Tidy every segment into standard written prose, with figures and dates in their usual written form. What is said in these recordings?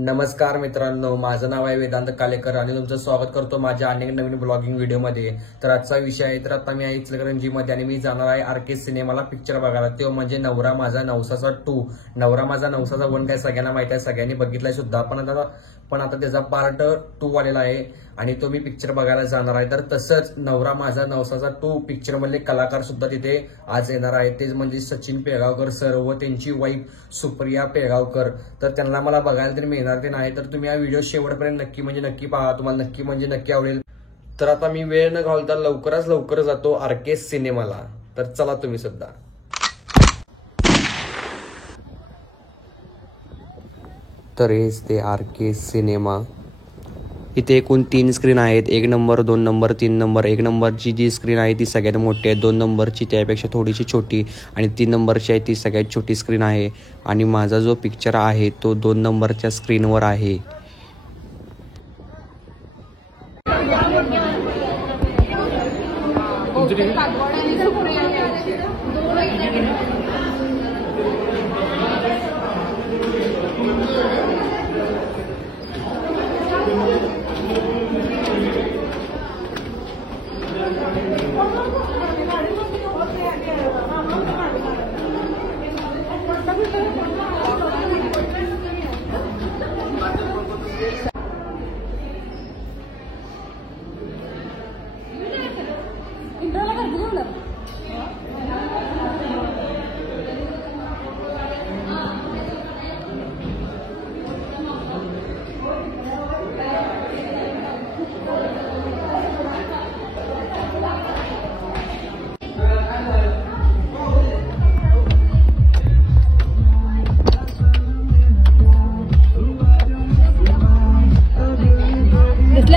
नमस्कार मित्रांनो, माझं नाव आहे वेदांत कालेकर आणि तुमचं स्वागत करतो माझ्या अनेक नवीन ब्लॉगिंग व्हिडिओमध्ये। तर आजचा विषय आहे, तर आता मी आहे इचलकरंजीमध्ये आणि मी जाणार आहे आरके सिनेमाला पिक्चर बघायला। तो म्हणजे नवरा माझा नवसाचा 2। नवरा माझा नवसाचा 1 काय सगळ्यांना माहिती आहे, सगळ्यांनी बघितलाय सुद्धा, पण आता त्याचा पार्ट 2 आलेला आहे आणि तो मी पिक्चर बघायला जाणार आहे। तर तसंच नवरा माझा नवसाचा 2 पिक्चर मधले कलाकार सुद्धा तिथे आज येणार आहेत, ते म्हणजे सचिन पेळगावकर सर व त्यांची वाईफ सुप्रिया पेळगावकर। तर त्यांना मला बघायला तरी मिळणार ते नाही, तर तुम्ही हा व्हिडिओ शेवटपर्यंत नक्की पहा, तुम्हाला नक्की आवडेल। तर आता मी वेळ न घालता लवकर जातो आरके सिनेमाला। तर चला तुम्ही सुद्धा। तर हेच ते आरके सिनेमा। इथे एकूण 3 स्क्रीन आहेत, 1 नंबर 2 नंबर 3 नंबर। 1 नंबरची जी स्क्रीन आहे ती सगळ्यात मोठी आहे, 2 नंबरची त्यापेक्षा थोडीशी छोटी आणि 3 नंबरची आहे ती सगळ्यात छोटी स्क्रीन आहे। आणि माझा जो पिक्चर आहे तो 2 नंबरच्या स्क्रीनवर आहे।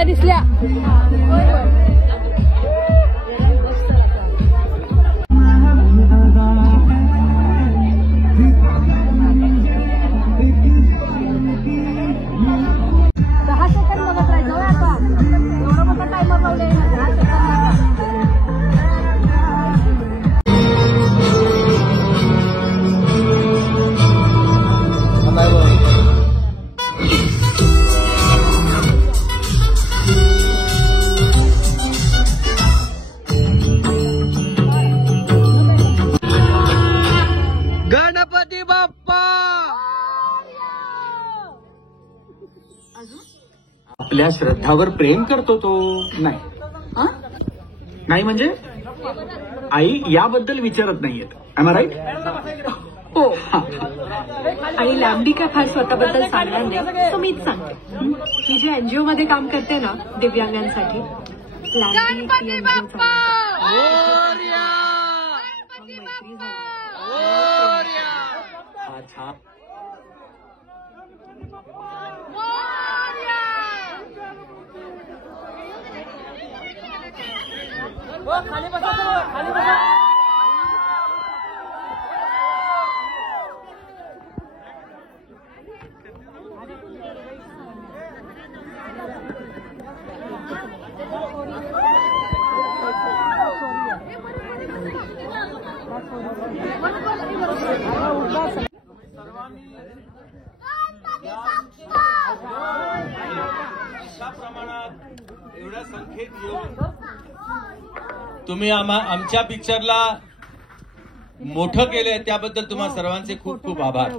दिसल्या गणपती बाप्पा। आपल्या श्रद्धावर प्रेम करतो तो नाही नाही म्हणजे आई याबद्दल विचारत नाहीयेत, एम आय राईट? हो, आई लांबडी काय फार स्वतःबद्दल सांगणार नाही, तो मीच सांगते। मी जे एनजीओ मध्ये काम करते ना दिव्यांगांसाठी, गणपती बाप्पा खाली बसा। एवढ्या संख्येत येऊन तुम्ही आमच्या पिक्चरला मोठं केलंय त्याबद्दल तुम्हा सर्वांचे खूप खूप आभार।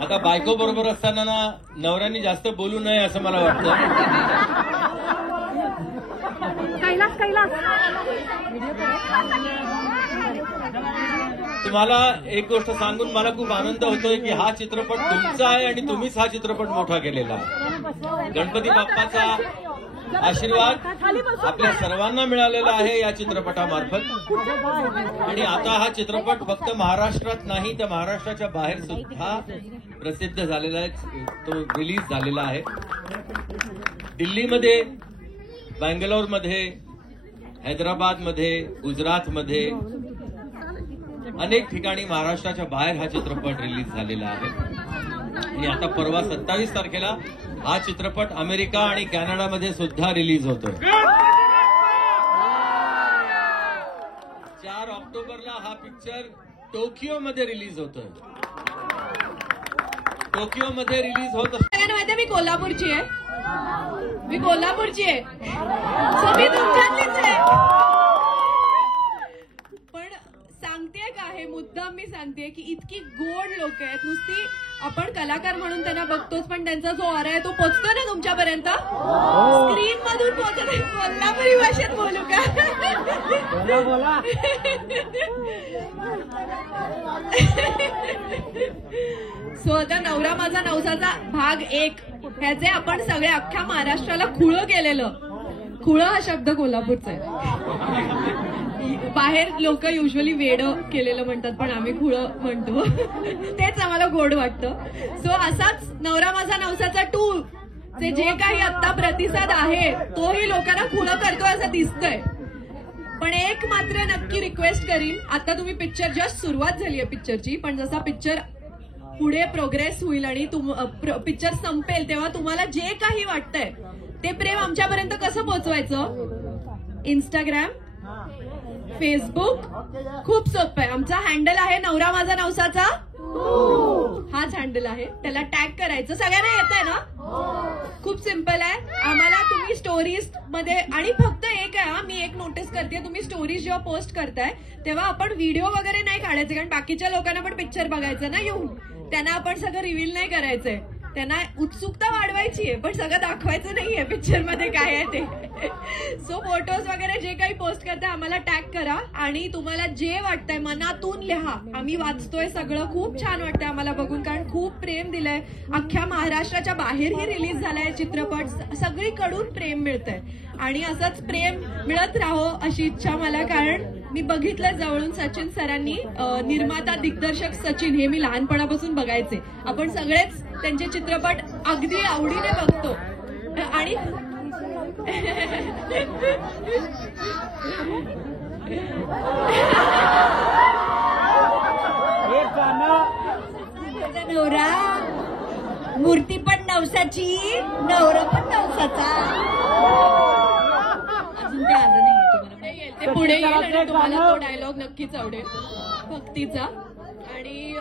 आता बायको बरोबर असताना ना नवऱ्यांनी जास्त बोलू नये असं मला वाटतं। तुम्हाला एक गोष्ट सांगून मला खूप आनंद होतोय की हा चित्रपट तुमचा आहे आणि तुम्हीच हा चित्रपट मोठा केलेला आहे। गणपती बाप्पाचा आशीर्वाद आपल्या सर्वांना मिळालेला आहे या चित्रपटामार्फत। आणि आता हा चित्रपट फक्त महाराष्ट्रात नाही तर महाराष्ट्राच्या बाहेर सुद्धा प्रसिद्ध झालेला आहे, तो रिलीज झालेला आहे। दिल्लीमध्ये, बँगलोरमध्ये, हैदराबादमध्ये, गुजरातमध्ये अनेक ठिकाणी महाराष्ट्राच्या बाहेर हा चित्रपट रिलीज झालेला आहे। आणि आता परवा 27 तारखेला हा चित्रपट अमेरिका आणि कॅनडामध्ये सुद्धा रिलीज होतोय। 4 ऑक्टोबरला हा पिक्चर टोकियोमध्ये रिलीज होतोय। टोकियो मध्ये रिलीज होत असतो. सगळ्यांना माहिती मी कोल्हापूरची आहे. मी कोल्हापूरची आहे. सो मी तुमच्यातलीच आहे. पण सांगते का हे मुद्दाम मी सांगते की इतकी गोड लोक आहेत. नुसती आपण कलाकार म्हणून त्यांना बघतोच पण त्यांचा जो ऑरा आहे तो पोचतो ना तुमच्यापर्यंत. स्क्रीन मधून पोचतो. कोल्हापुरी भाषेत बोलू का? सो आता नवरा माझा नवसाचा भाग 1 ह्याचे आपण सगळ्या अख्ख्या महाराष्ट्राला खुळं केलेलं. खुळं हा शब्द कोल्हापूरचा आहे. बाहेर लोक युजली वेड केलेलं म्हणतात पण आम्ही खुळं म्हणतो. तेच आम्हाला गोड वाटतं. सो असाच नवरा माझा नवसाचा 2 चे जे काही आता प्रतिसाद आहे तोही लोकांना खुळं करतोय असं दिसतंय. पण एक मात्र नक्की रिक्वेस्ट करीन. आता तुम्ही पिक्चर जस्ट सुरुवात झालीये पिक्चरची पण जसा पिक्चर पुढे प्रोग्रेस होईल आणि पिक्चर संपेल तेव्हा तुम्हाला जे काही वाटतंय ते प्रेम आमच्यापर्यंत कसं पोहोचवायचं. इंस्टाग्राम, फेसबुक खूप सोपं आहे. आमचा हँडल आहे नवरा माझा नवसाचा. हाच हँडल आहे. त्याला टॅग करायचं. सगळ्यांना येतंय ना. खूप सिम्पल आहे. आम्हाला तुम्ही स्टोरीज मध्ये आणि फक्त एक आहे मी एक नोटीस करते तुम्ही स्टोरीज जेव्हा पोस्ट करताय तेव्हा आपण व्हिडिओ वगैरे नाही काढायचे कारण बाकीच्या लोकांना पण पिक्चर बघायचं ना येऊन. त्यांना आपण सगळं रिव्हील नाही करायचंय. त्यांना उत्सुकता वाढवायची आहे पण सगळं दाखवायचं नाहीये पिक्चर मध्ये काय आहे ते. सो फोटोज वगैरे जे काही पोस्ट करताय आम्हाला टॅग करा आणि तुम्हाला जे वाटतंय मनातून लिहा. आम्ही वाचतोय सगळं. खूप छान वाटतंय आम्हाला बघून कारण खूप प्रेम दिलंय. अख्ख्या महाराष्ट्राच्या बाहेरही रिलीज झालाय चित्रपट. सगळीकडून प्रेम मिळतंय आणि असंच प्रेम मिळत राहो अशी इच्छा मला. कारण मी बघितलं जवळून सचिन सरांनी निर्माता दिग्दर्शक सचिन हे मी लहानपणापासून बघायचे. आपण सगळेच त्यांचे चित्रपट अगदी आवडीने बघतो आणि नवरा मूर्ती पण नवसाची नवरा पण नवसाचा. अजून ते आलं नाहीये तुम्हाला. ते पुढे येईल आणि तुम्हाला तो डायलॉग नक्कीच आवडेल भक्तीचा. आणि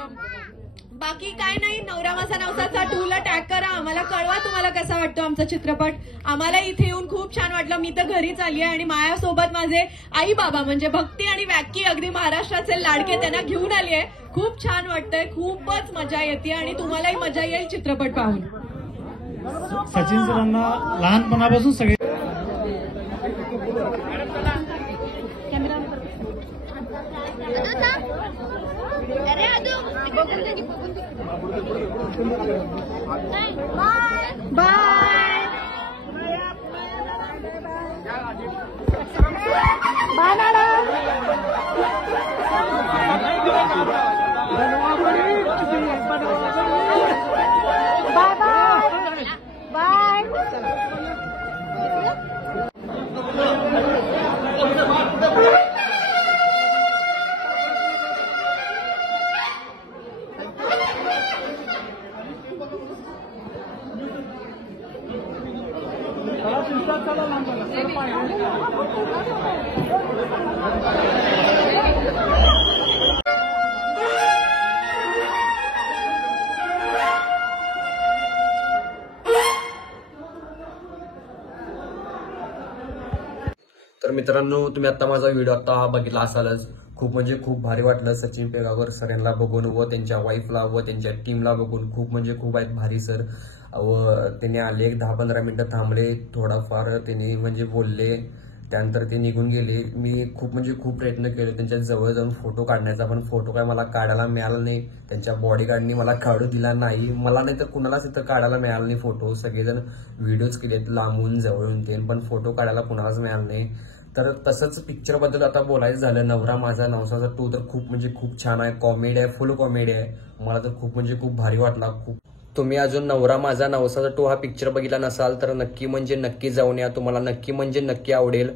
बाकी काय नाही. नवरा माझा नवसाचा 2 ला टॅग करा. आम्हाला कळवा तुम्हाला कसा वाटतो आमचा चित्रपट. आम्हाला इथे येऊन खूप छान वाटलं. मी तर घरीच आली आहे आणि माझ्यासोबत माझे आई बाबा म्हणजे भक्ती आणि वॅक्की अगदी महाराष्ट्राचे लाडके त्यांना घेऊन आली आहे. खूप छान वाटतंय. खूपच मजा येते आणि तुम्हालाही मजा येईल चित्रपट पाहून. सचिन सरांना लहानपणापासून सगळे तर मित्रांनो तुम्ही आता माझा व्हिडिओ आता बघितला असालच. खूप म्हणजे खूप भारी वाटलं सचिन पेगावर सर यांना बघून व त्यांच्या वाईफला व त्यांच्या टीमला बघून. खूप म्हणजे खूप आहेत भारी सर. व त्यांनी आले 10-15 मिनिटं थांबले. थोडाफार त्यांनी म्हणजे बोलले त्यानंतर ते निघून गेले. मी खूप म्हणजे खूप प्रयत्न केले त्यांच्या जवळ जाऊन फोटो काढण्याचा पण फोटो काय मला काढायला मिळाला नाही. त्यांच्या बॉडीगार्डनी मला काढू दिला नाही. मला नाही तर कुणालाच इथं काढायला मिळालं नाही फोटो. सगळेजण व्हिडिओज केलेत लांबून जवळून ते पण फोटो काढायला कुणालाच मिळाला नाही. तर तसंच पिक्चर बद्दल आता बोलायचं झालं नवरा माझा नवसाचा 2 तर खूप म्हणजे खूप छान आहे. कॉमेडी आहे. फुल कॉमेडी आहे. मला तर खूप म्हणजे खूप भारी वाटला. खूप तुम्ही अजून नवरा माझा नवसाचा 2 हा पिक्चर बघितला नसाल तर नक्की म्हणजे नक्की जाऊन या. तुम्हाला नक्की म्हणजे नक्की आवडेल.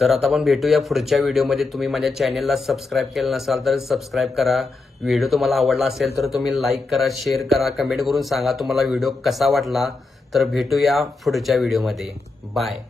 तर आता आपण भेटूया पुढच्या व्हिडिओमध्ये. तुम्ही माझ्या चॅनलला सबस्क्राईब केलं नसाल तर सबस्क्राईब करा. व्हिडिओ तुम्हाला आवडला असेल तर तुम्ही लाईक करा, शेअर करा, कमेंट करून सांगा तुम्हाला व्हिडिओ कसा वाटला. तर भेटूया पुढच्या व्हिडिओमध्ये. बाय.